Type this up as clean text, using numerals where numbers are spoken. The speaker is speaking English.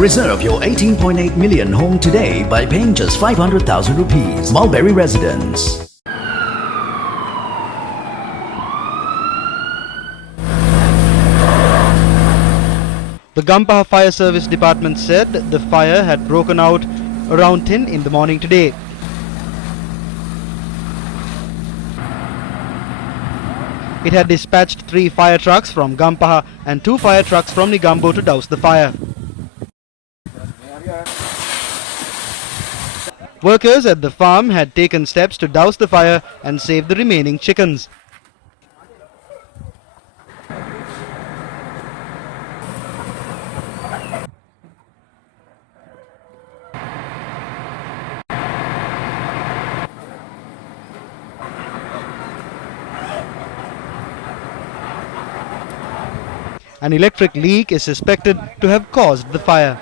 Reserve your 18.8 million home today by paying just 500,000 rupees. Mulberry Residence. The Gampaha Fire Service Department said the fire had broken out around 10 in the morning today. It had dispatched 3 fire trucks from Gampaha and 2 fire trucks from Negombo to douse the fire. Workers at the farm had taken steps to douse the fire and save the remaining chickens. An electric leak is suspected to have caused the fire.